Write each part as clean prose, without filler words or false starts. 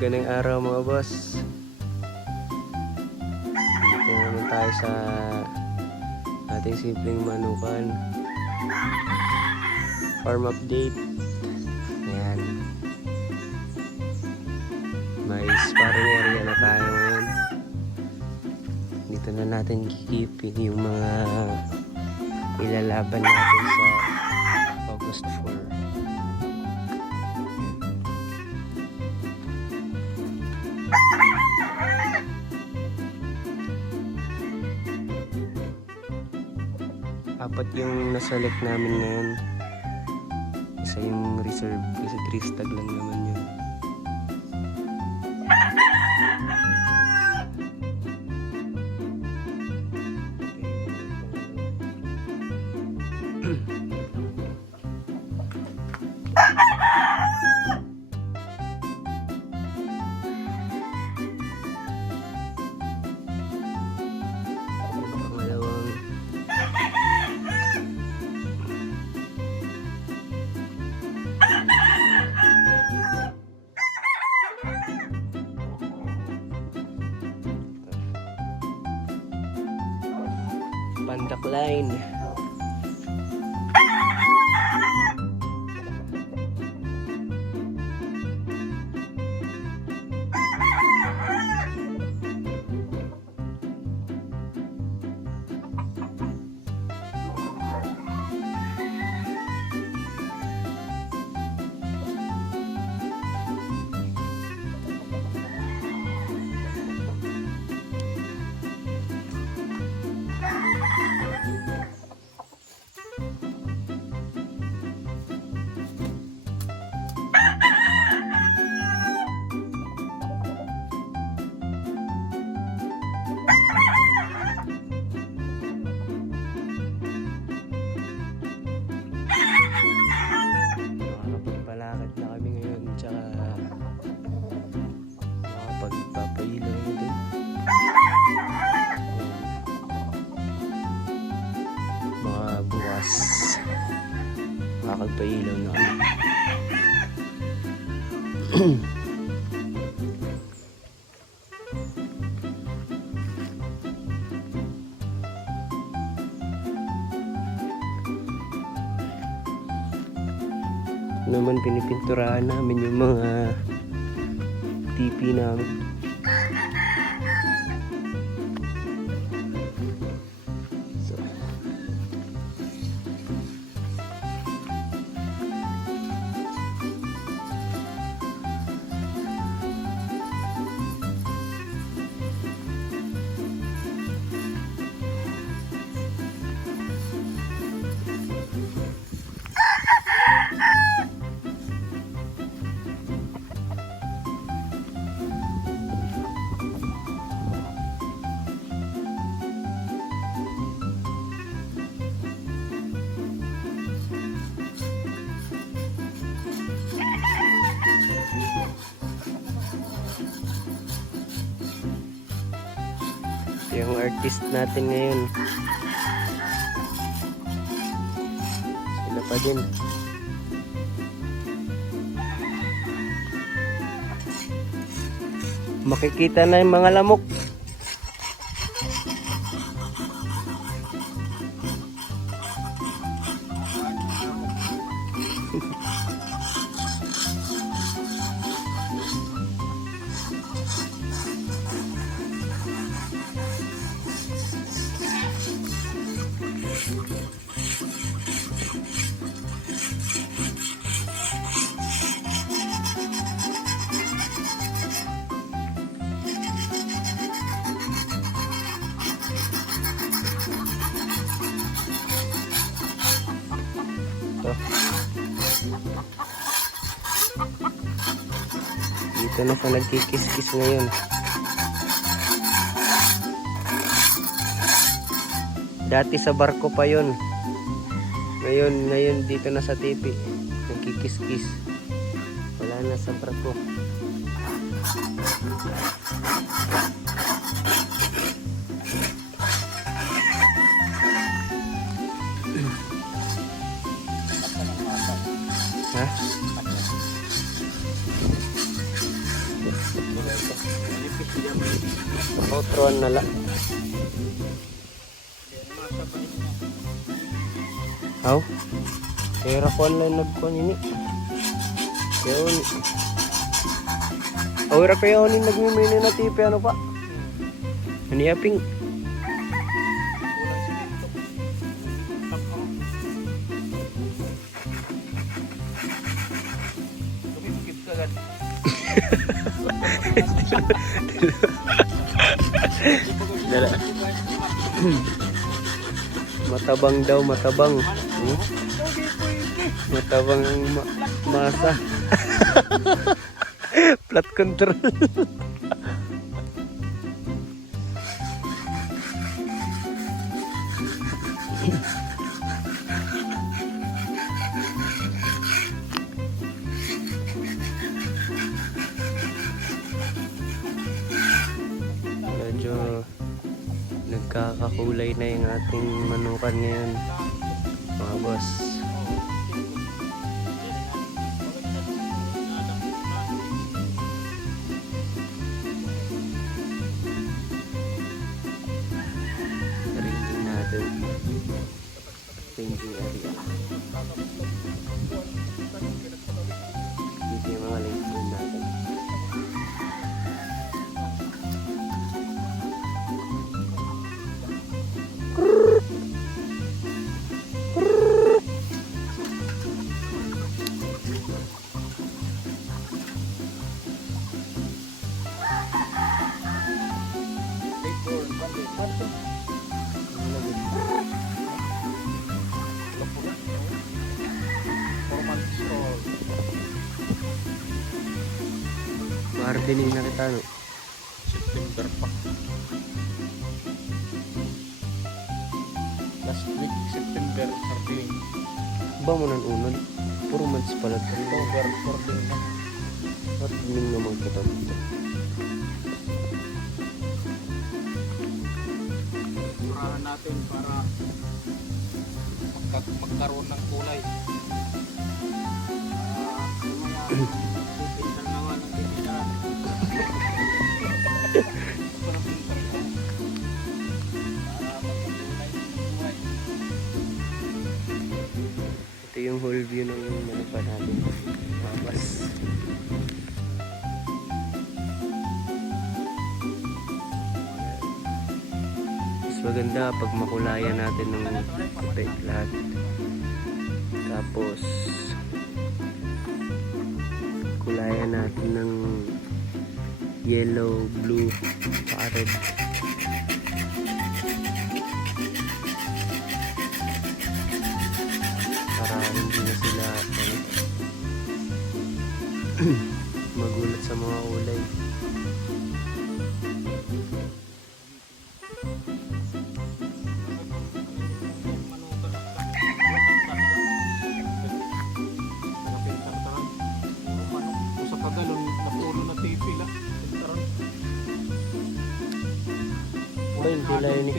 Magandang araw mga boss. Dito naman tayo sa ating simpleng manukan. Farm update. Ayan. May sparring area na tayo ngayon. Dito na natin kikipin yung mga ilalaban natin sa August 4. Apat yung naselect namin ngayon. Isa yung reserve kasi 3 stag lang naman yun. Pandak line. Nakakapagpalakad na kami ngayon, tsaka makapagpapailaw na din. Mga bukas makakagpailaw na kami. Naman pinipinturahan namin yung mga tipi namin. So, yung artist natin ngayon, sila pa din. Makikita na yung mga lamok. Dito na sa nagkikis-kis ngayon. Dati sa barko pa yun. Ngayon dito na sa tipi. Nagkikis-kis. Wala na sa barko. Ha? Outroan na la. Aw? Kaya rakuan lang nagkuhan ini. Kaya oni. Awira kaya oni nagmimini na tipe ano pa? Ani aping. Dala. Matabang daw, matabang. Matabang ang masa. Flat control. Medyo nagkakakulay na yung ating manukan ngayon, mga boss. Arranging natin. Arranging area. Dito yung mga lane natin. Gardening na kita, no? September pa. Last week, September, gardening. Ba mo nang unod? Puro months pala ito. October, gardening na. Gardening naman kita dito. Turahan natin para magkaroon ng kulay. Pintar naman ang pintar. Ito yung whole view ng manupa natin. Mabas. Mas maganda pag makulayan natin ng puti lahat. Tapos kulayan natin ng yellow, blue, saka red. Para hindi na sila magulat sa mga kulay. Ba yung kilay ni?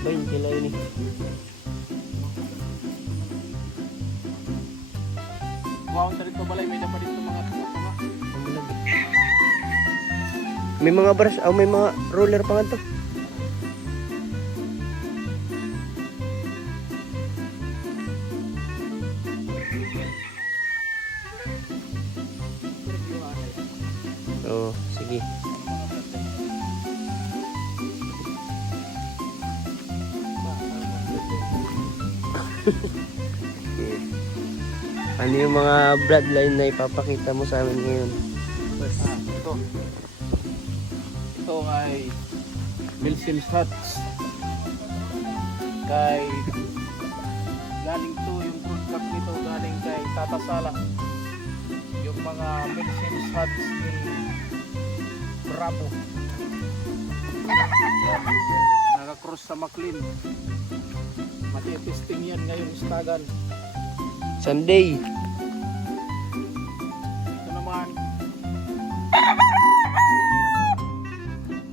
Ba yung kilay ni? Wow, tarito balay, may dapat dito mga tunga-tunga. May mga brush, may mga roller pa nga to. Oo, sige. Ano yung mga bloodline na ipapakita mo sa amin ngayon? Ito ay Milsim's Huts. Kay galing to yung brood cup nito galing kay Tata Sala. Yung mga Milsim's Huts ni Bravo. Naka-cross sa McLean. Mati-testing yan ngayon istagan. Sunday. Ito naman.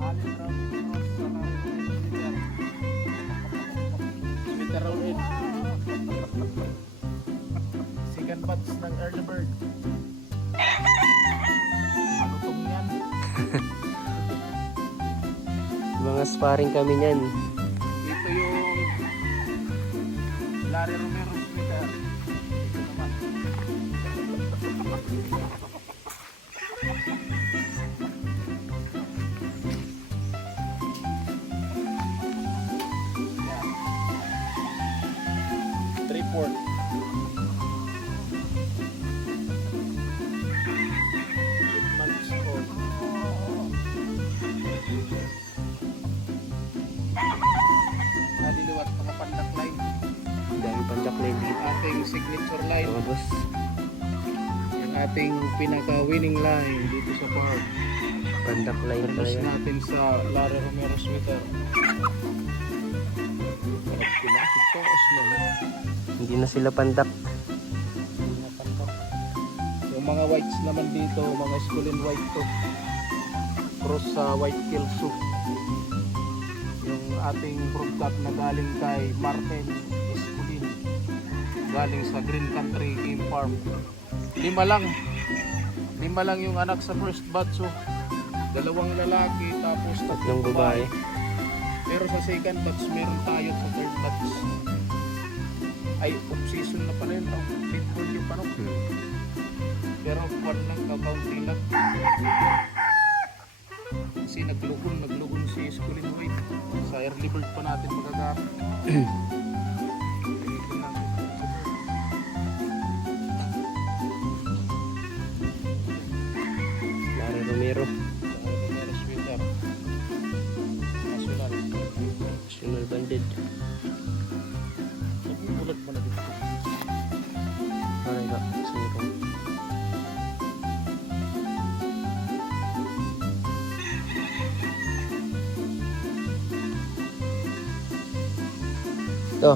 Allen Brown cross sa Twitter Road. Second batch ng early bird. Malutong yan. sparring kami niyan. Dito yung Larry Romero Hospital. Dito naman. Report. Shipments code. Naliliwat mga pandak line. Dami pandak line dito. Ating signature line. Mga boss. Yung ating pinaka-winning line dito sa park. Pandak line Tapos talaga. natin sa Larry Romero Hospital. Hindi na sila pandak. Yung mga whites naman dito, mga Esculin white to. Cross sa White Kelso. Yung ating broadcast na galing kay Martin Esculin. Galing sa Green Country Game Farm. 5 lang yung anak sa first batch. So, 2 lalaki tapos 3 babae. Pero sa second batch meron tayo sa third batch. Ay, off-season na pala yun. Pitbull yung panok. Pero kwan lang, kakaunti lang. Kasi naglugon si Esculin White. Sa early bird pa natin magagamit. Dito lang. Larry Romero. Romero Sweater. National. National banded. Bulat mo na dito. Alright ba? Sige po. Ito.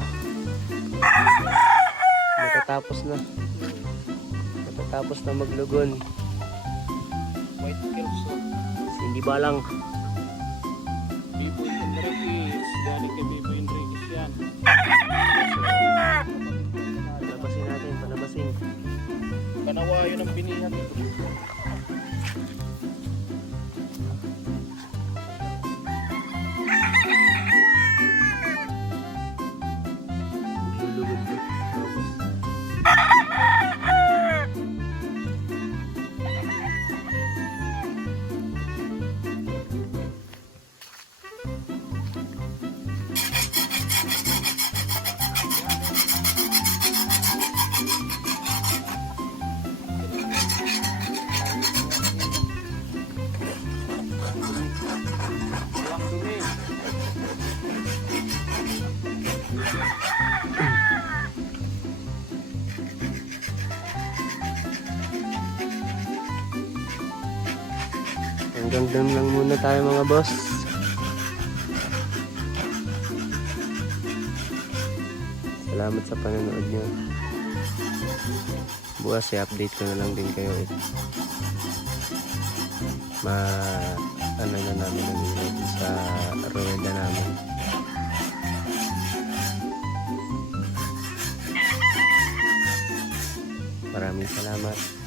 Matatapos na. Matatapos na maglugon. White Kelso. Hindi ba lang? Bibo Enriquez. Galing kay Bibo Enriquez yan. Palabasin natin, palabasin. Kanawayo ng binihan ito. Lulugon ko. Walang dumi. Hanggang doon lang muna tayo mga boss. Salamat sa panonood nyo. Bukas i-update ko na lang din kayo. Ano na namin ang ilaw sa rueda namin. Maraming salamat.